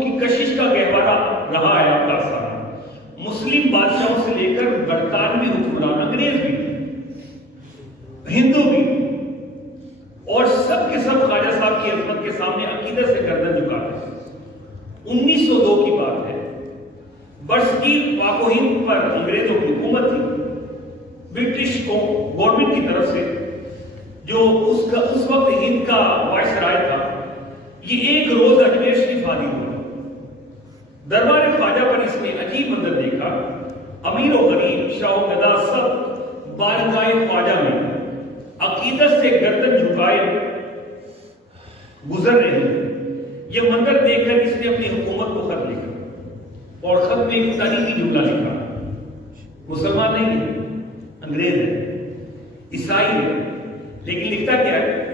حقوق کی کشش کا گہوارہ رہا ہے آپ کا سامنے. مسلم بادشاہوں سے لے کر برطانوی حکمران، انگریز بھی، ہندو بھی، اور سب کے سب خواجہ صاحب کی عظمت کے سامنے عقیدت سے گردن جھکاتے ہیں. 1902 کی بات ہے، برصغیر پاک و ہند پر انگریزوں کی حکومت تھی. برٹش کو گورنمنٹ کی طرف سے جو اس وقت ہند کا وائسرائے تھا، یہ ایک روز اجمیر شریف حاضر ہوا. دربار خواجہ پر اس نے عجیب منظر دیکھا. امیر و غریب، شاہ و گدا سب بارگاہ خواجہ میں عقیدت سے گردن جھکائے گزر رہے ہیں. یہ منظر دیکھ کر اس نے اپنی حکومت کو خط لکھا اور خط میں ایک تاریخی جملہ لکھا. مسلمان نہیں ہے، انگریز ہے، عیسائی ہے، لیکن لکھتا کیا ہے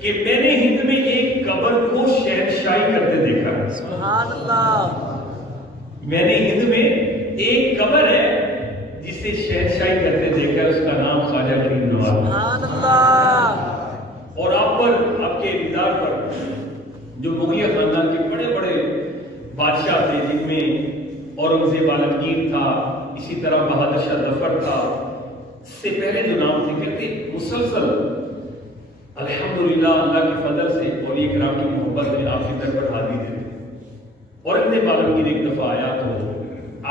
کہ میں نے ہند میں ایک قبر کو شہنشاہی کرتے دیکھا ہے. سبحان اللہ. میں نے ہند میں ایک قبر ہے جسے شہنشاہی کرتے دیکھا ہے، اس کا نام خواجہ غریب نواز. سبحان اللہ. اور آپ پر، آپ کے دیدار پر جو مغلیہ خاندان کے بڑے بڑے بادشاہ تھے، جن میں اورنگزیب عالمگیر تھا، اسی طرح بہادر شاہ ظفر تھا، اس سے پہلے جو نام تھے، کہتے مسلسل الحمدللہ اللہ کے فضل سے اولیاء کرام کی محبت میں آپ کے در پر حاضر تھے. اورنگزیب عالمگیر ایک دفعہ آیا تو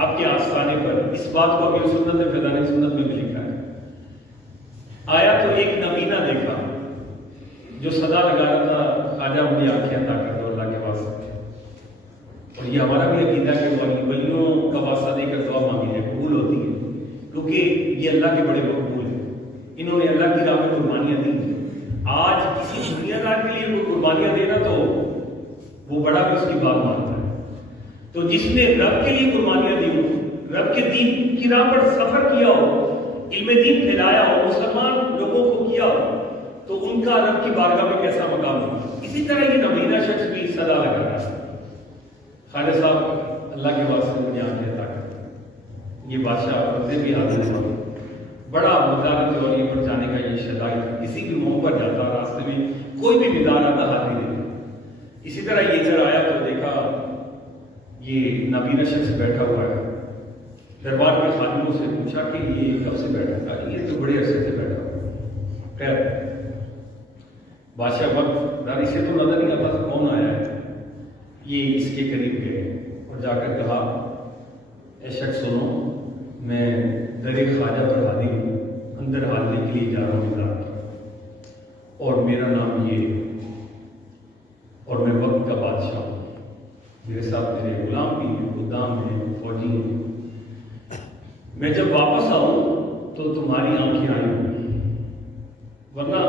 آپ کے آستانے پر، اس بات کو ابھی سنت فیضان سنت میں بھی لکھا ہے، آیا تو ایک نبینہ دیکھا جو صدا لگا رہا تھا، خواجہ مجھے آنکھیں عطا کر دو اللہ کے واسطے. اور یہ ہمارا بھی عقیدہ کہ ولیوں کا واسطہ دے کر دعا مانگی ہے، قبول ہوتی ہے، کیونکہ یہ اللہ کے بڑے مقبول ہیں. انہوں نے اللہ کی راہ میں قربانیاں دی. آج کسی دنیا دار کے لیے کوئی قربانیاں دینا تو وہ بڑا بھی اس کی بات مانتا ہے. تو جس نے رب کے لیے قربانیاں دی ہو، رب کے دین کی راہ پر سفر کیا ہو، علم دین پھیلایا ہو، مسلمان لوگوں کو کیا ہو، تو ان کا رب کی بارگاہ میں کیسا مقام ہے. اسی طرح یہ نبینہ شخص بھی صدا لگا رہا ہے. خواجہ صاحب اللہ کے واسطے مجھے آنکھیں عطا کر. یہ بادشاہ بندے بھی حاضر ہیں، بڑا مدارت اولیاء پر جانے کا یہ شدائد، کسی بھی موقع پر جاتا راستے میں کوئی بھی مدار آتا حاضر نہیں. اسی طرح یہ ادھر آیا تو دیکھا یہ نبینہ شخص بیٹھا ہوا ہے. دربار میں خادموں سے پوچھا کہ یہ کب سے بیٹھا تھا؟ یہ تو بڑے عرصے سے بیٹھا ہوا. خیر بادشاہ وقت داری سے تو نظر نہیں آتا کون آیا ہے. یہ اس کے قریب گئے اور جا کر کہا، اے شخص سنو، میں در خواجہ پر حاضر ہوں، اندر حاضری کے لیے جا رہا ہوں، اور میرا نام یہ، اور میں وقت کا بادشاہ ہوں. میرے ساتھ میرے غلام بھی ہیں، خدام ہیں، فوجی ہیں. میں جب واپس آؤں تو تمہاری آنکھیں آئی ہوں، ورنہ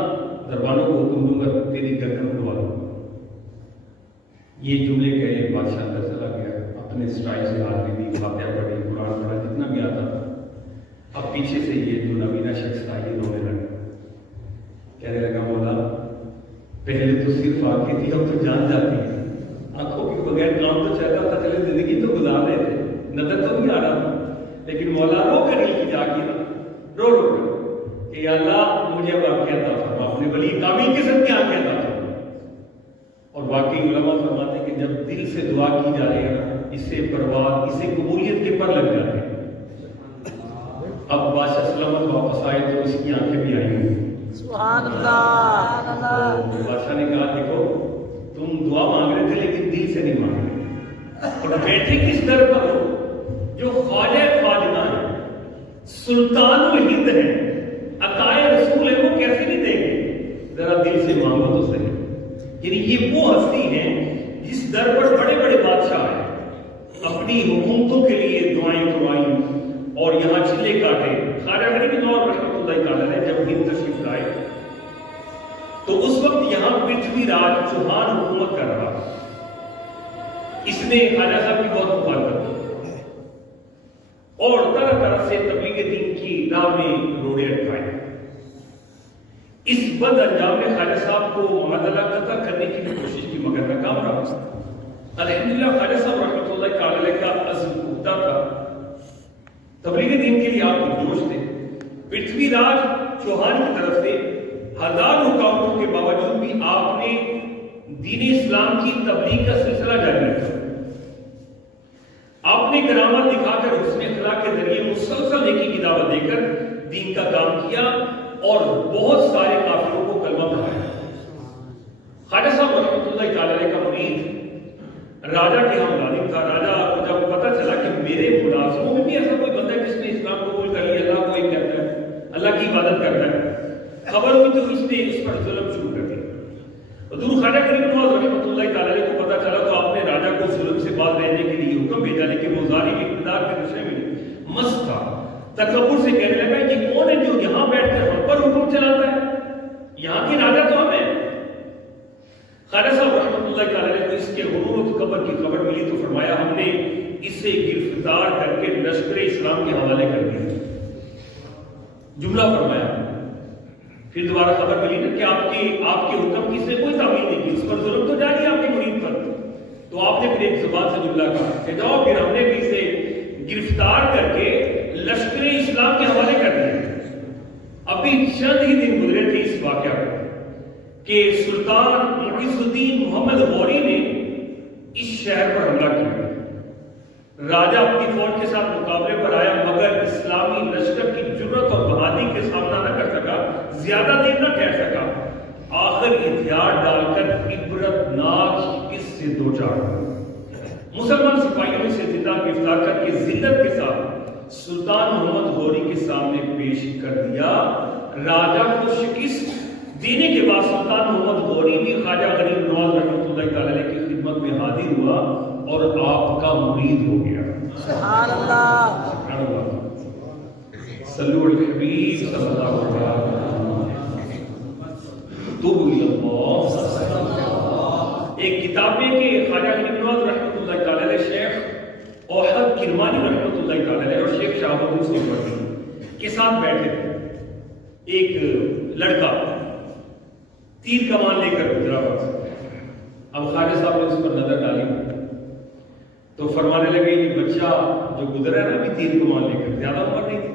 دربانوں کو حکم دوں گا تیری گردن اڑوا دوں گا. یہ جملے کہے بادشاہ اندر چلا گیا، اپنے اسٹائل سے حاضری دی، فاتحہ پڑھی، قرآن پڑھا، جتنا بھی آتا تھا. اب پیچھے سے یہ جو نبینہ شخص تھا یہ رونے لگا، کہنے لگا، مولا پہلے تو صرف آنکھیں تھی، اب تو جان جاتی ہے. آنکھوں کے بغیر کام تو چلتا تھا، چلے زندگی تو گزار رہے تھے، نظر تو نہیں آ رہا تھا، لیکن مولا رو کر کی جا کے رو رو کر کہ یا اللہ مجھے اب آنکھیں عطا فرما، اپنے ولی کامل قسم کی آنکھیں عطا فرما. اور واقعی علماء فرماتے ہیں کہ جب دل سے دعا کی جائے گا، اسے پرواز، اسے قبولیت کے پر لگ جاتے ہیں. اب بادشاہ سلامت واپس آئے تو اس کی آنکھیں بھی آئی ہوئی. سبحان اللہ. بادشاہ نے کہا، دیکھو تم دعا مانگ رہے تھے لیکن دل سے نہیں مانگ رہے، اور بیٹھے کس در پر ہو جو خواجہ خواجہ ہے، سلطان الہند ہے، عطائے رسول ہے، وہ کیسے نہیں دیں گے؟ ذرا دل سے مانگو تو صحیح. یعنی یہ وہ ہستی ہیں جس در پر بڑے بڑے بادشاہ ہیں، اپنی حکومتوں کے لیے دعائیں کروائیں اور یہاں چلے کاٹے. خواجہ غریب نواز رحمۃ اللہ تعالیٰ نے جب ہند تشریف لائے تو اس وقت یہاں پرتھوی راج چوہان حکومت کر رہا. اس نے خواجہ صاحب کی بہت مخالفت کی اور طرح طرح سے تبلیغ دین کی راہ میں روڑے اٹکائے. اس بد انجام نے خواجہ صاحب کو معادلہ قطع کرنے کی بھی کوشش کی مگر ناکام رہا. الحمدللہ خواجہ صاحب رحمۃ اللہ تعالی کا عزم پختہ تھا، تبلیغ دین کے لیے آپ جوش تھے. پرتھوی راج چوہان کی طرف سے ہزار رکاوٹوں کے باوجود بھی آپ نے دین اسلام کی تبلیغ کا سلسلہ جاری رکھا. کرامت دکھا کر حسن اخلاق کے ذریعے مسلسل نیکی کی دعوت دے کر دین کا کام کیا اور بہت سارے کافروں کو کلمہ پڑھایا۔ خواجہ صاحب رحمۃ اللہ تعالی علیہ کا مرید راجہ کے ہم غالب تھا۔ راجہ کو جب پتہ چلا کہ میرے ملازموں میں بھی ایسا کوئی بندہ ہے جس نے اسلام قبول کر لیا، اللہ کو ایک کہتا ہے، اللہ کی عبادت کرتا ہے، خبر ہوئی تو اس نے اس پر ظلم شروع کر دیا۔ حضور خواجہ کریم نواز رحمۃ اللہ تعالی علیہ کو پتہ چلا تو آپ نے راجہ کو ظلم سے باز رہنے کے لیے حکم بھیجا، لیکن وہ ظالم اقتدار کے نشے میں مست تھا، تکبر سے کہنے لگا یہ کون ہے جو یہاں بیٹھ کر ہم پر حکم چلاتا ہے، یہاں کی راجہ تو ہم ہیں۔ خواجہ صاحب رحمۃ اللہ تعالی علیہ کو اس کے غرور و تکبر کی خبر ملی تو فرمایا ہم نے اسے گرفتار کر کے لشکر اسلام کے حوالے کر دیا۔ جملہ فرمایا، پھر دوبارہ خبر ملی نا کہ آپ کے حکم کی اس نے کوئی تعمیل نہیں کی، اس پر ظلم تو جاری ہے آپ کے مرید پر، تو آپ نے پھر ایک زبان سے جملہ کہا کہ جاؤ پھر ہم نے بھی اسے گرفتار کر کے لشکر اسلام کے حوالے کر دیا۔ ابھی چند ہی دن گزرے تھے اس واقعہ کو کہ سلطان معز الدین محمد غوری نے اس شہر پر حملہ کیا۔ راجہ اپنی فوج کے ساتھ مقابلے پر آیا مگر اسلامی لشکر کی جرأت اور بہادری کے سامنا نہ کر سکا، زیادہ دیر نہ ٹھہر سکا، آخر ہتھیار ڈال کر عبرت ناک اس سے دو چار مسلمان سپاہیوں سے زندہ گرفتار کر کے ذلت کے ساتھ سلطان محمد غوری کے سامنے پیش کر دیا۔ راجہ کو شکست دینے کے بعد سلطان محمد غوری بھی خواجہ غریب نواز رحمۃ اللہ تعالی علیہ کی خدمت میں حاضر ہوا اور آپ کا مرید ہو گیا۔ سبحان اللہ، سبحان اللہ، صلو علی الحبیب صلی اللہ علیہ وسلم۔ توبوا الی اللہ۔ ایک کتاب میں کہ خواجہ غریب نواز رحمۃ اللہ تعالی علیہ شیخ اوحد کرمانی رحمۃ اللہ تعالی علیہ اور شیخ شہاب الدین سہروردی کے ساتھ بیٹھے تھے، ایک لڑکا تیر کمان لے کر گزرا ہوا۔ اب خواجہ صاحب نے اس پر نظر ڈالی تو فرمانے لگے یہ بچہ جو گزرا ہے نا بھی تیر کمان لے کر، زیادہ عمر نہیں تھی،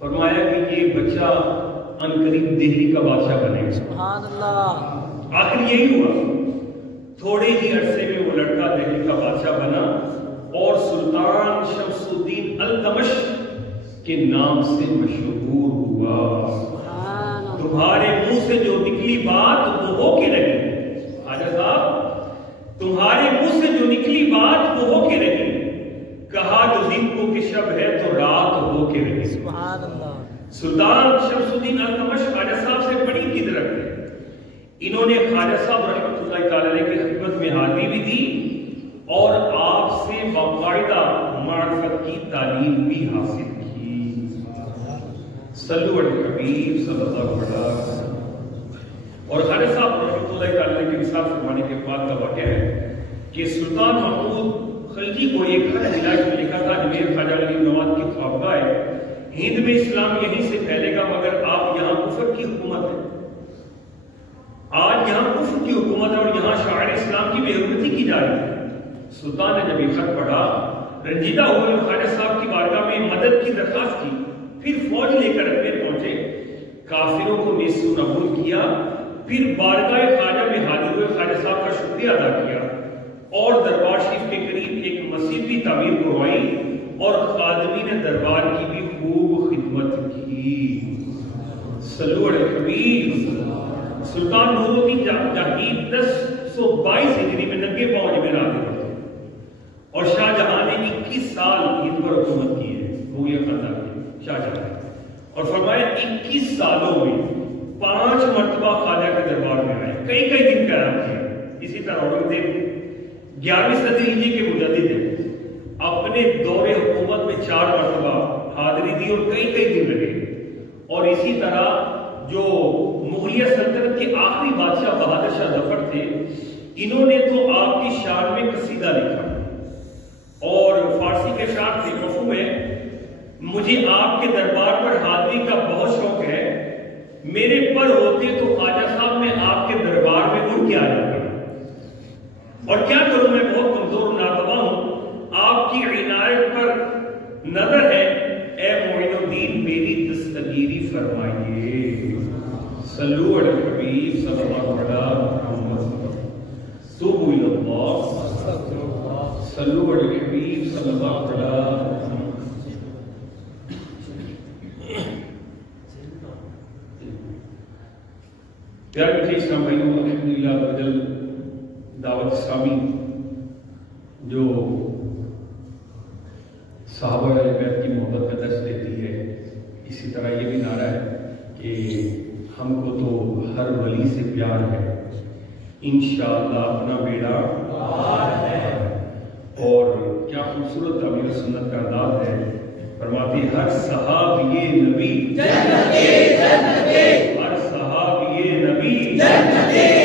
فرمایا کہ یہ بچہ عنقریب دہلی کا بادشاہ بنے گا۔ سبحان اللہ۔ آخر یہی ہوا، تھوڑے ہی عرصے میں وہ لڑکا دہلی کا بادشاہ بنا اور سلطان شمس الدین التمش کے نام سے مشہور ہوا۔ تمہارے منہ سے جو نکلی بات وہ ہو کے رہی، خواجہ صاحب تمہارے منہ سے جو نکلی بات وہ ہو کے رہی، کہا جو دن کو کہ شب ہے تو رات ہو کے رہی۔ سبحان اللہ۔ سلطان شمس الدین التمش خواجہ صاحب سے بڑی قدر رکھتے ہیں، انہوں نے خواجہ صاحب رحمۃ اللہ تعالی علیہ کی خدمت میں حاضری بھی دی اور آپ سے باقاعدہ معرفت کی تعلیم بھی حاصل کی۔ صلو علی الحبیب صلی اللہ علیہ وسلم۔ اور خواجہ صاحب رحمۃ اللہ تعالی علیہ کے وصال فرمانے کے بعد کا واقعہ ہے کہ سلطان محمود خلجی کو ایک خط ملا کے لکھا تھا امیر خواجہ غریب نواز کی خوابگاہ ہے، ہند میں اسلام یہیں سے پھیلے گا مگر آپ یہاں کفر کی حکومت ہے، آج یہاں کفر کی حکومت ہے اور یہاں شاعر اسلام کی بے حرمتی کی جا رہی ہے۔ سلطان نے جب یہ خط پڑھا رنجیدہ ہوئے اور خواجہ صاحب کی بارگاہ میں مدد کی درخواست کی، پھر فوج لے کر اجمیر پہنچے، کافروں کو نیستو نابود کیا، پھر بارگاہ خواجہ میں حاضر ہوئے، خواجہ صاحب کا شکریہ ادا کیا اور دربار شریف کے قریب ایک مسجد بھی تعمیر کروائی اور خادمین دربار کی بھی خوب خدمت کی۔ صلو علی الحبیب۔ سلطان نور الدین جہانگیر 1022 ہجری میں ننگے پاؤں اجمیر آتے ہوتے اور شاہ جہاں نے 21 سال ہند پر حکومت کی ہے، مغلیہ خاندان کے شاہ جہاں، اور فرمایا 21 سالوں میں 5 مرتبہ خواجہ کے دربار میں آئے، کئی کئی دن قیام کیا۔ اسی طرح اورنگزیب 11ویں صدی ہجری کے مجدد ہیں، اپنے دور حکومت میں 4 مرتبہ حاضری دی اور کئی کئی دن لگے۔ اور اسی طرح جو مغلیہ سلطنت کے آخری بادشاہ بہادر شاہ ظفر تھے، انہوں نے تو آپ کی شان میں قصیدہ لکھا اور فارسی کے شعر تھے، مفہوم ہے مجھے آپ کے دربار پر حاضری کا بہت شوق ہے، میرے پر ہوتے تو خواجہ صاحب میں آپ کے دربار میں اڑ کے آ جاتا، اور کیا کروں میں بہت کمزور ناتواں ہوں، آپ کی عنایت پر نظر ہے، اے معین الدین میری دستگیری فرمائیے۔ صلو علی الحبیب صلی اللہ علیہ وسلم۔ توبوا الی اللہ۔ صلو علی الحبیب صلی اللہ علیہ وسلم۔ پیار میٹھے اسلام بھائیوں، الحمدللہ بدل دعوت اسلامی جو صحابہ بیت کی محبت کا درس دیتی ہے، اسی طرح یہ بھی نعرہ ہے کہ ہم کو تو ہر ولی سے پیار ہے، انشاءاللہ اپنا بیڑا پار ہے۔ اور کیا خوبصورت تعبیر سنت کا انداز ہے، فرماتے ہر صحابی نبی جنتی جنتی، ہر صحابی نبی جنتی